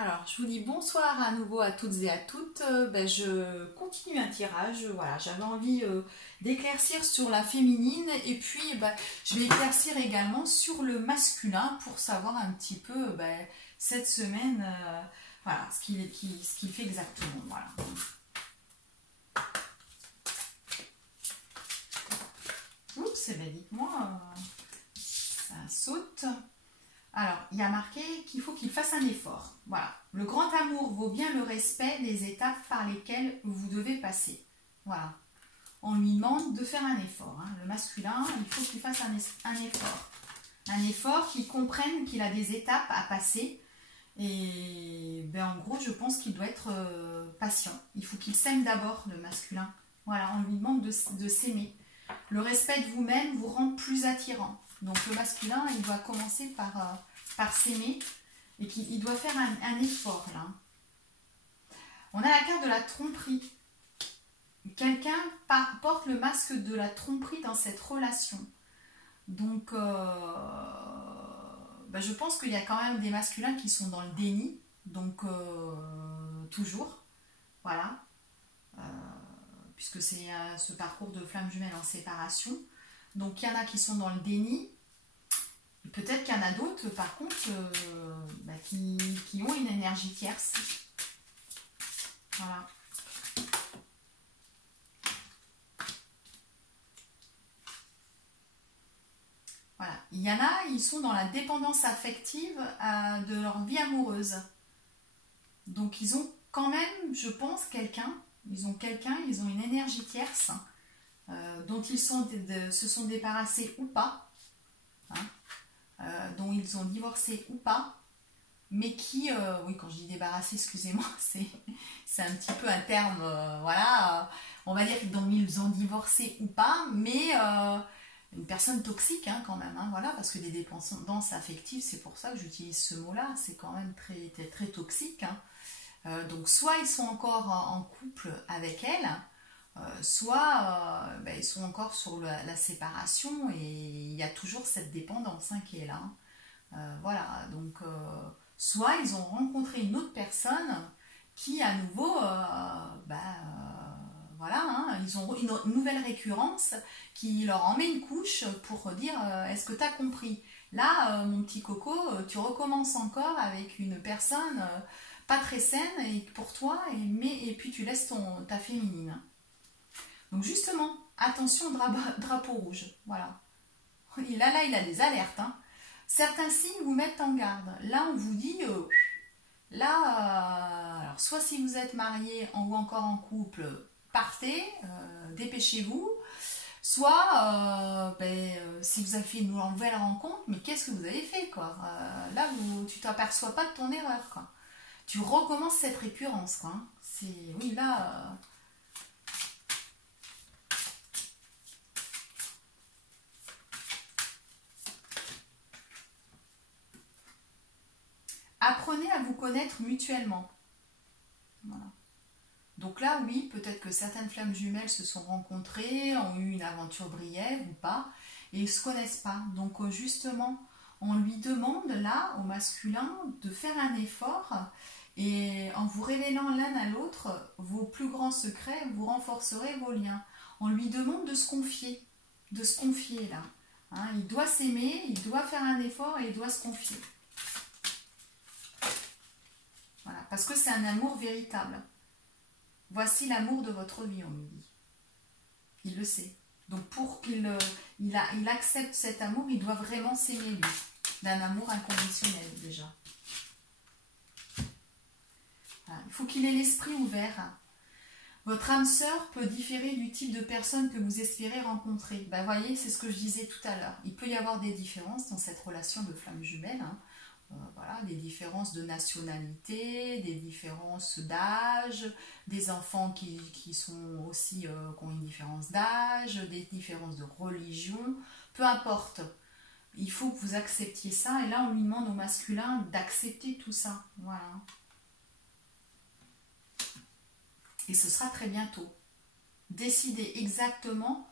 Alors, je vous dis bonsoir à nouveau à toutes et à toutes. Je continue un tirage. Voilà, j'avais envie d'éclaircir sur la féminine et puis je vais éclaircir également sur le masculin pour savoir un petit peu cette semaine, voilà, ce qu'il fait exactement. Voilà. Oups, dites-moi, ça saute. Alors, il y a marqué qu'il faut qu'il fasse un effort. Voilà. Le grand amour vaut bien le respect des étapes par lesquelles vous devez passer. Voilà. On lui demande de faire un effort. Hein. Le masculin, il faut qu'il fasse un effort. Un effort, qu'il comprenne qu'il a des étapes à passer. Et en gros, je pense qu'il doit être patient. Il faut qu'il s'aime d'abord, le masculin. Voilà, on lui demande de s'aimer. Le respect de vous-même vous rend plus attirant. Donc le masculin, il doit commencer par s'aimer et qu'il doit faire un effort là. On a la carte de la tromperie. Quelqu'un porte le masque de la tromperie dans cette relation. Donc je pense qu'il y a quand même des masculins qui sont dans le déni. Donc toujours. Voilà. Puisque c'est ce parcours de flamme jumelle en séparation. Donc il y en a qui sont dans le déni. Peut-être qu'il y en a d'autres, par contre, qui ont une énergie tierce. Voilà. Voilà. Il y en a, ils sont dans la dépendance affective de leur vie amoureuse. Donc ils ont quand même, je pense, quelqu'un. Ils ont une énergie tierce dont ils se sont débarrassés ou pas. Hein. Dont ils ont divorcé ou pas, mais qui, oui, quand je dis débarrassé, excusez-moi, c'est un petit peu un terme, voilà, on va dire dont ils ont divorcé ou pas, mais une personne toxique hein, quand même, hein, voilà, parce que des dépendances affectives, c'est pour ça que j'utilise ce mot-là, c'est quand même très, très toxique. Hein. Donc soit ils sont encore en couple avec elle, soit ils sont encore sur la séparation et il y a toujours cette dépendance hein, qui est là. Voilà, donc soit ils ont rencontré une autre personne qui à nouveau, voilà, hein, ils ont une nouvelle récurrence qui leur en met une couche pour dire est-ce que tu as compris? Là, mon petit coco, tu recommences encore avec une personne pas très saine et pour toi, et puis tu laisses ta féminine. Donc justement, attention drapeau rouge, voilà. Là, il a des alertes. Hein. Certains signes vous mettent en garde. Là, on vous dit, alors soit si vous êtes marié ou encore en couple, partez, dépêchez-vous. Soit, si vous avez fait une nouvelle rencontre, mais qu'est-ce que vous avez fait quoi là, tu t'aperçois pas de ton erreur. Quoi. Tu recommences cette récurrence. Quoi. Hein. Oui, là... Apprenez à vous connaître mutuellement. Voilà. Donc là, oui, peut-être que certaines flammes jumelles se sont rencontrées, ont eu une aventure briève ou pas, et ils ne se connaissent pas. Donc justement, on lui demande là, au masculin, de faire un effort, et en vous révélant l'un à l'autre vos plus grands secrets, vous renforcerez vos liens. On lui demande de se confier là. Hein, il doit s'aimer, il doit faire un effort et il doit se confier. Voilà, parce que c'est un amour véritable. Voici l'amour de votre vie, on lui dit. Il le sait. Donc pour qu'il accepte cet amour, il doit vraiment s'aimer lui. D'un amour inconditionnel déjà. Voilà. Il faut qu'il ait l'esprit ouvert. Votre âme sœur peut différer du type de personne que vous espérez rencontrer. Vous voyez, c'est ce que je disais tout à l'heure. Il peut y avoir des différences dans cette relation de flamme jumelle. Hein. Voilà, des différences de nationalité, des différences d'âge, des enfants qui sont aussi qui ont une différence d'âge, des différences de religion, peu importe. Il faut que vous acceptiez ça et là on lui demande au masculin d'accepter tout ça. Voilà. Et ce sera très bientôt. Décidez exactement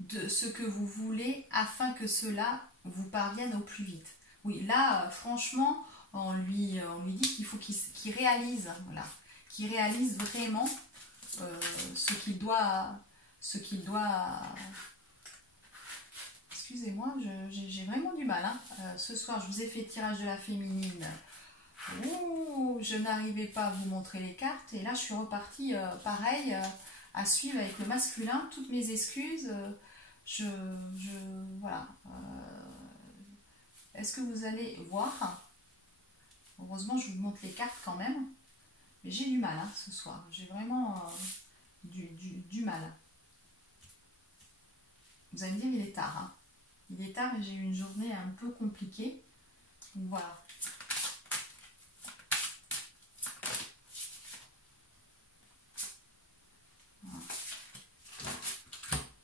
de ce que vous voulez afin que cela vous parvienne au plus vite. Oui, là, franchement, on lui dit qu'il faut qu'il réalise, voilà, qu'il réalise vraiment ce qu'il doit, excusez-moi, j'ai vraiment du mal, hein. Ce soir, je vous ai fait tirage de la féminine. Ouh, je n'arrivais pas à vous montrer les cartes. Et là, je suis repartie, pareil, à suivre avec le masculin. Toutes mes excuses. Voilà. Est-ce que vous allez voir? Heureusement, je vous montre les cartes quand même. Mais j'ai du mal, hein, ce soir. J'ai vraiment du mal. Vous allez me dire, il est tard, hein. Il est tard et j'ai eu une journée un peu compliquée. Donc voilà.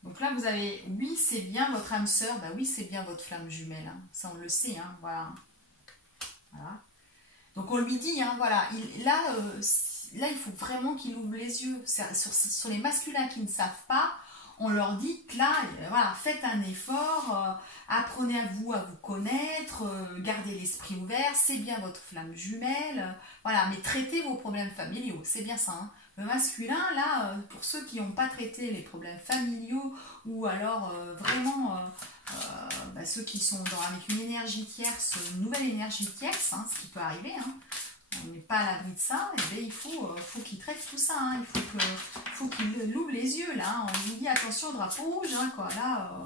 Donc là, vous avez, oui, c'est bien votre âme sœur, bah oui, c'est bien votre flamme jumelle, hein. Ça, on le sait, hein, voilà. Voilà. Donc on lui dit, hein, voilà, là, il faut vraiment qu'il ouvre les yeux. Sur les masculins qui ne savent pas, on leur dit que là, voilà, faites un effort, apprenez à vous connaître, gardez l'esprit ouvert, c'est bien votre flamme jumelle, voilà, mais traitez vos problèmes familiaux, c'est bien ça, hein. Le masculin, là, pour ceux qui n'ont pas traité les problèmes familiaux, ou alors vraiment ceux qui sont avec une énergie tierce, une nouvelle énergie tierce, hein, ce qui peut arriver, hein, on n'est pas à l'abri de ça, et bien il faut qu'il traite tout ça, hein, il faut qu'il ouvre les yeux, là, hein. On lui dit attention au drapeau rouge, hein, quoi, là,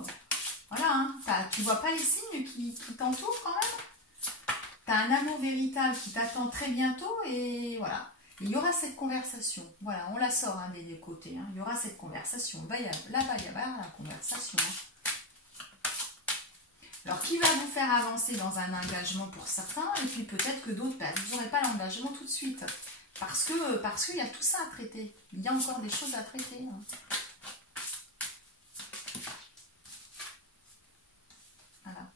voilà, hein, tu vois pas les signes qui t'entourent quand même, tu as un amour véritable qui t'attend très bientôt, et voilà. Il y aura cette conversation, voilà, on la sort, hein, des deux côtés, hein. Il y aura cette conversation, là il va y avoir la conversation, hein. Alors qui va vous faire avancer dans un engagement pour certains, et puis peut-être que d'autres, vous n'aurez pas l'engagement tout de suite, parce qu'il y a tout ça à traiter, il y a encore des choses à traiter, hein. Voilà.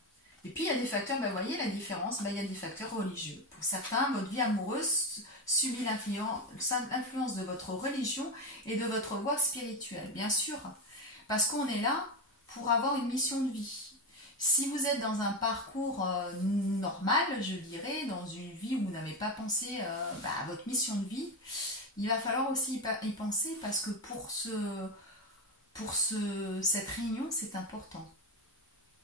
Et puis il y a des facteurs, vous voyez la différence, il y a des facteurs religieux. Pour certains, votre vie amoureuse subit l'influence de votre religion et de votre voie spirituelle, bien sûr, parce qu'on est là pour avoir une mission de vie. Si vous êtes dans un parcours normal, je dirais, dans une vie où vous n'avez pas pensé à votre mission de vie, il va falloir aussi y penser, parce que pour cette réunion, c'est important.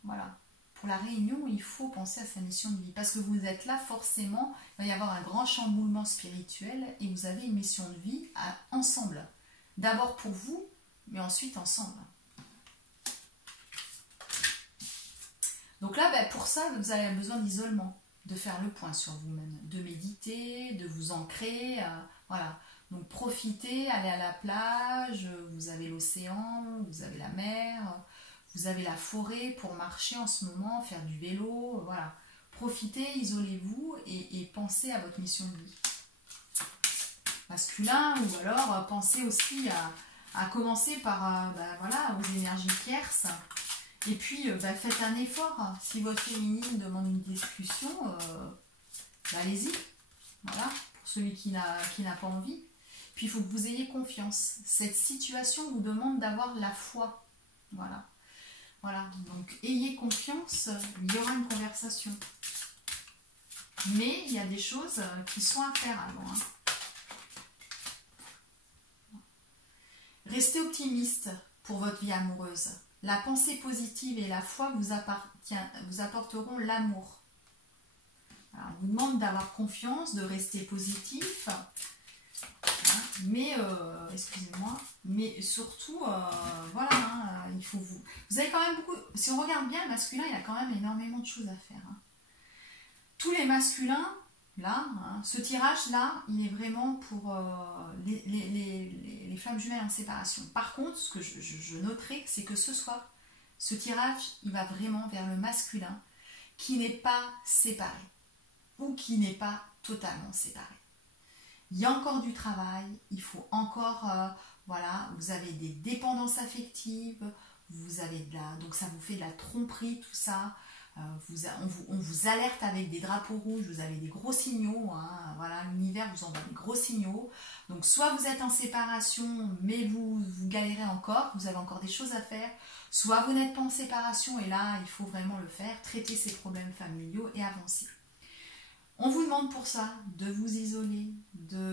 Voilà. Pour la réunion, il faut penser à sa mission de vie. Parce que vous êtes là, forcément, il va y avoir un grand chamboulement spirituel et vous avez une mission de vie ensemble. D'abord pour vous, mais ensuite ensemble. Donc là, pour ça, vous avez besoin d'isolement, de faire le point sur vous-même, de méditer, de vous ancrer, voilà. Donc profitez, allez à la plage, vous avez l'océan, vous avez la mer, vous avez la forêt pour marcher en ce moment, faire du vélo, voilà. Profitez, isolez-vous et pensez à votre mission de vie. Masculin, ou alors pensez aussi à commencer par voilà, aux énergies tierces. Et puis faites un effort. Si votre féminine demande une discussion, allez-y. Voilà, pour celui qui n'a pas envie. Puis il faut que vous ayez confiance. Cette situation vous demande d'avoir la foi. Voilà. Voilà, donc ayez confiance, il y aura une conversation. Mais il y a des choses qui sont à faire avant, hein. Restez optimiste pour votre vie amoureuse. La pensée positive et la foi vous apporteront l'amour. On vous demande d'avoir confiance, de rester positif. Mais, excusez-moi, mais surtout, voilà, hein, il faut vous avez quand même beaucoup, si on regarde bien, le masculin, il a quand même énormément de choses à faire, hein. Tous les masculins, là, hein, ce tirage-là, il est vraiment pour les flammes jumelles en séparation. Par contre, ce que je noterai, c'est que ce soir, ce tirage, il va vraiment vers le masculin qui n'est pas séparé, ou qui n'est pas totalement séparé. Il y a encore du travail, il faut encore, voilà, vous avez des dépendances affectives, vous avez donc ça vous fait de la tromperie, tout ça, on vous alerte avec des drapeaux rouges, vous avez des gros signaux, hein, voilà, l'univers vous envoie des gros signaux, donc soit vous êtes en séparation, mais vous galérez encore, vous avez encore des choses à faire, soit vous n'êtes pas en séparation, et là, il faut vraiment le faire, traiter ces problèmes familiaux et avancer. On vous demande pour ça de vous isoler,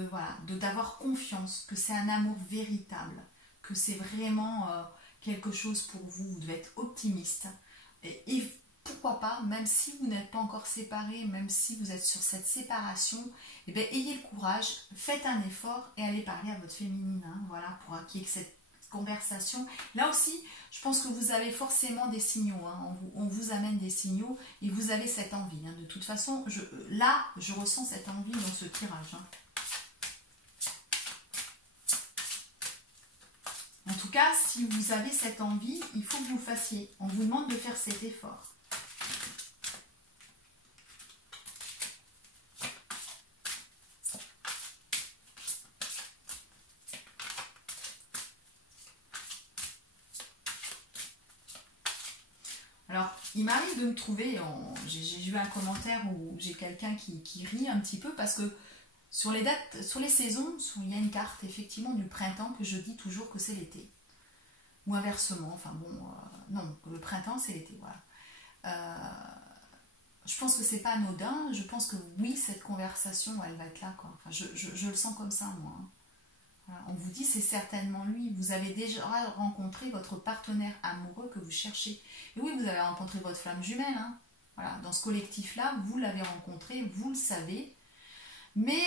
voilà, d'avoir confiance que c'est un amour véritable, que c'est vraiment quelque chose pour vous. Vous devez être optimiste. Et pourquoi pas, même si vous n'êtes pas encore séparés, même si vous êtes sur cette séparation, eh bien, ayez le courage, faites un effort et allez parler à votre féminine, hein, voilà, pour qu'il y ait cette conversation. Là aussi, je pense que vous avez forcément des signaux, hein, on vous amène des signaux et vous avez cette envie. Hein. De toute façon, là, je ressens cette envie dans ce tirage. Hein. En tout cas, si vous avez cette envie, il faut que vous le fassiez. On vous demande de faire cet effort. Alors, il m'arrive de me trouver, j'ai eu un commentaire où j'ai quelqu'un qui rit un petit peu parce que sur les dates, sur les saisons, il y a une carte effectivement du printemps que je dis toujours que c'est l'été. Ou inversement, enfin bon, non, le printemps c'est l'été, voilà. Je pense que c'est pas anodin, je pense que oui, cette conversation, elle va être là, quoi. Enfin, je le sens comme ça, moi. Hein. Voilà. On vous dit, c'est certainement lui. Vous avez déjà rencontré votre partenaire amoureux que vous cherchez. Et oui, vous avez rencontré votre flamme jumelle. Hein. Voilà. Dans ce collectif-là, vous l'avez rencontré, vous le savez. Mais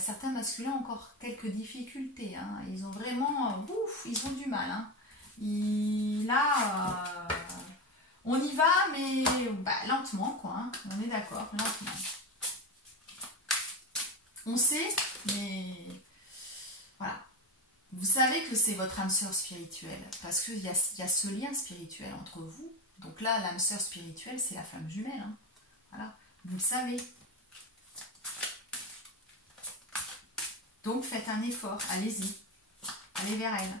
certains masculins ont encore quelques difficultés. Hein. Ils ont vraiment... ils ont du mal. Hein. Là, on y va, mais lentement, quoi. Hein. On est d'accord, lentement. On sait, mais... Voilà. Vous savez que c'est votre âme sœur spirituelle, parce qu'il y a ce lien spirituel entre vous. Donc là, l'âme sœur spirituelle, c'est la flamme jumelle. Hein. Voilà. Vous le savez. Donc faites un effort, allez-y. Allez vers elle.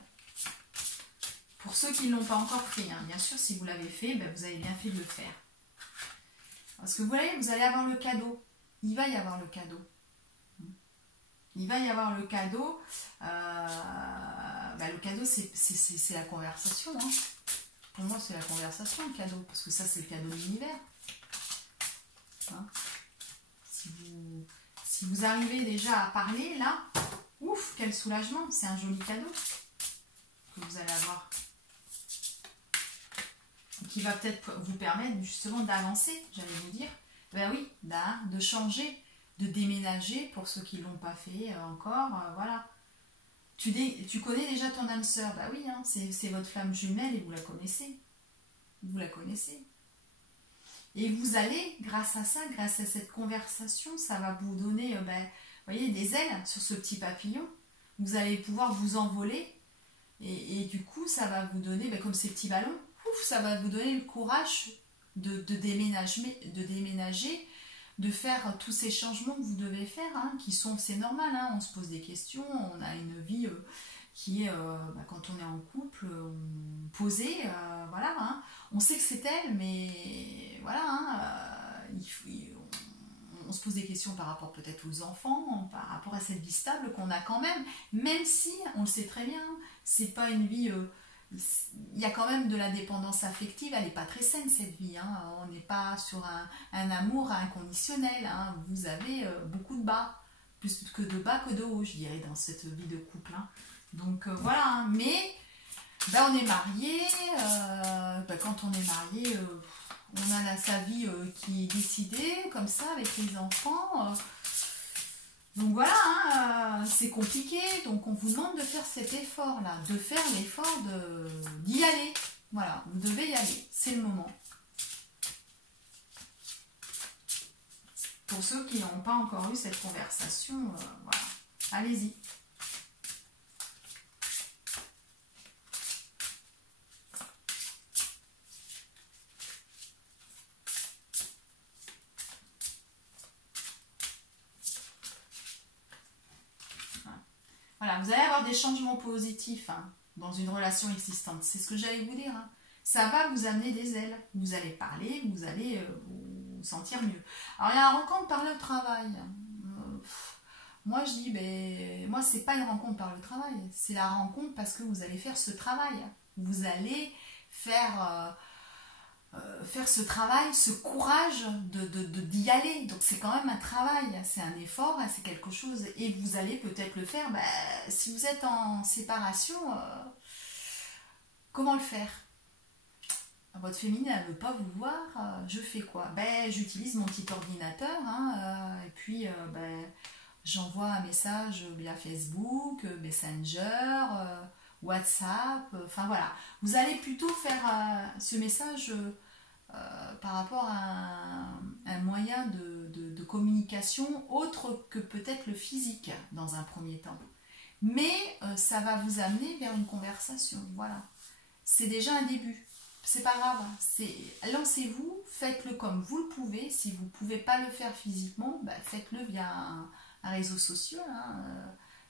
Pour ceux qui ne l'ont pas encore fait, hein, bien sûr, si vous l'avez fait, vous avez bien fait de le faire. Parce que vous voyez, vous allez avoir le cadeau. Il va y avoir le cadeau. Il va y avoir le cadeau. Le cadeau, c'est la conversation. Hein. Pour moi, c'est la conversation, le cadeau. Parce que ça, c'est le cadeau de l'univers. Hein. Si vous arrivez déjà à parler, là, ouf, quel soulagement. C'est un joli cadeau que vous allez avoir. Qui va peut-être vous permettre justement d'avancer, j'allais vous dire. Ben oui, de changer, de déménager pour ceux qui ne l'ont pas fait encore. Voilà. Tu connais déjà ton âme sœur. Ben oui, hein, c'est votre flamme jumelle et vous la connaissez. Vous la connaissez. Et vous allez, grâce à ça, grâce à cette conversation, ça va vous donner voyez, des ailes sur ce petit papillon. Vous allez pouvoir vous envoler. Et du coup, ça va vous donner, comme ces petits ballons, ça va vous donner le courage de déménager, de faire tous ces changements que vous devez faire, hein, c'est normal, hein, on se pose des questions, on a une vie qui est, quand on est en couple, posée, voilà, hein, on sait que c'est elle, mais voilà, hein, on se pose des questions par rapport peut-être aux enfants, par rapport à cette vie stable qu'on a quand même si, on le sait très bien, c'est pas une vie... il y a quand même de la dépendance affective, elle n'est pas très saine cette vie, hein. On n'est pas sur un amour inconditionnel, hein. Vous avez beaucoup de bas, plus que de bas que de haut, je dirais, dans cette vie de couple. Hein. Donc voilà, hein. Mais on est marié, quand on est marié, on a sa vie qui est décidée, comme ça, avec les enfants. Donc voilà, hein, c'est compliqué, donc on vous demande de faire cet effort-là, de faire l'effort d'y aller. Voilà, vous devez y aller, c'est le moment. Pour ceux qui n'ont pas encore eu cette conversation, voilà, allez-y. Voilà, vous allez avoir des changements positifs hein, dans une relation existante. C'est ce que j'allais vous dire. Hein. Ça va vous amener des ailes. Vous allez parler, vous allez vous sentir mieux. Alors, il y a une rencontre par le travail. Moi, je dis, moi, c'est pas une rencontre par le travail. C'est la rencontre parce que vous allez faire ce travail. Vous allez faire... faire ce travail, ce courage d'y aller. Donc c'est quand même un travail, c'est un effort, c'est quelque chose. Et vous allez peut-être le faire, si vous êtes en séparation, comment le faire? Votre féminine, elle ne veut pas vous voir, je fais quoi? J'utilise mon petit ordinateur, et puis j'envoie un message via Facebook, Messenger, WhatsApp, enfin voilà. Vous allez plutôt faire ce message par rapport à un moyen de communication autre que peut-être le physique dans un premier temps. Mais ça va vous amener vers une conversation, voilà. C'est déjà un début. C'est pas grave, lancez-vous, faites-le comme vous le pouvez. Si vous ne pouvez pas le faire physiquement, faites-le via un réseau social.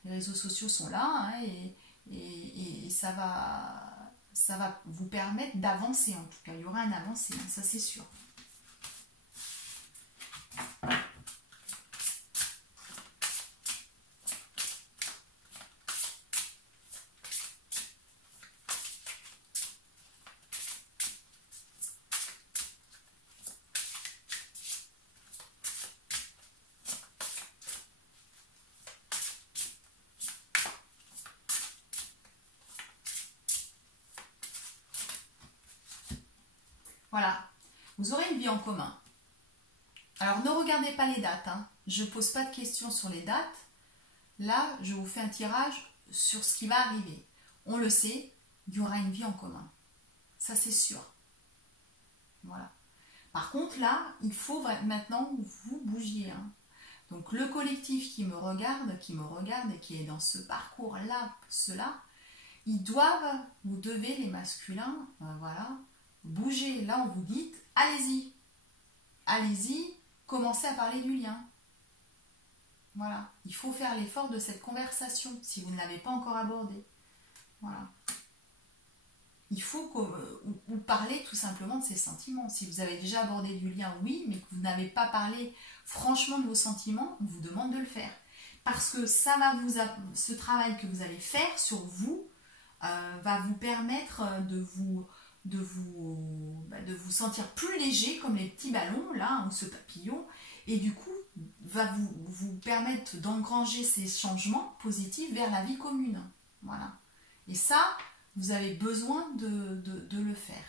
Les réseaux sociaux sont là, et ça va vous permettre d'avancer, en tout cas. Il y aura un avancé, ça c'est sûr. Voilà, vous aurez une vie en commun. Alors ne regardez pas les dates, je ne pose pas de questions sur les dates. Là, je vous fais un tirage sur ce qui va arriver. On le sait, il y aura une vie en commun. Ça, c'est sûr. Voilà. Par contre, là, il faut maintenant que vous bougiez. Donc, le collectif qui me regarde et qui est dans ce parcours-là, ceux-là, ils doivent, vous devez, les masculins, voilà, bouger. Là, on vous dit, allez-y. Allez-y, commencez à parler du lien. Voilà, il faut faire l'effort de cette conversation si vous ne l'avez pas encore abordée. Voilà. Il faut que vous parlez tout simplement de ces sentiments. Si vous avez déjà abordé du lien, oui, mais que vous n'avez pas parlé franchement de vos sentiments, on vous demande de le faire. Parce que ça va ce travail que vous allez faire sur vous va vous permettre de vous sentir plus léger comme les petits ballons, là, ou ce papillon, et du coup, va vous permettre d'engranger ces changements positifs vers la vie commune. Voilà. Et ça, vous avez besoin de le faire.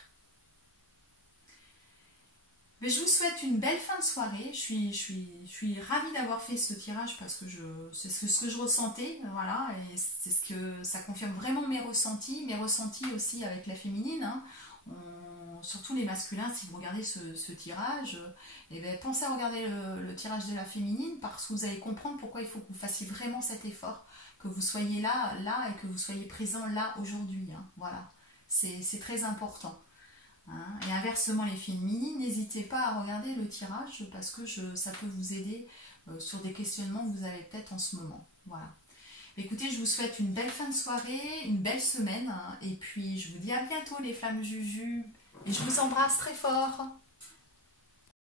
Mais je vous souhaite une belle fin de soirée. Je suis ravie d'avoir fait ce tirage parce que c'est ce que je ressentais, voilà, et c'est ce que ça confirme vraiment mes ressentis aussi avec la féminine. Surtout les masculins, si vous regardez ce tirage, pensez à regarder le tirage de la féminine parce que vous allez comprendre pourquoi il faut que vous fassiez vraiment cet effort, que vous soyez là et que vous soyez présent là aujourd'hui. Voilà, c'est très important. Et inversement, les féminines, n'hésitez pas à regarder le tirage parce que ça peut vous aider sur des questionnements que vous avez peut-être en ce moment. Voilà. Écoutez, je vous souhaite une belle fin de soirée, une belle semaine, et puis je vous dis à bientôt les flammes Juju, et je vous embrasse très fort.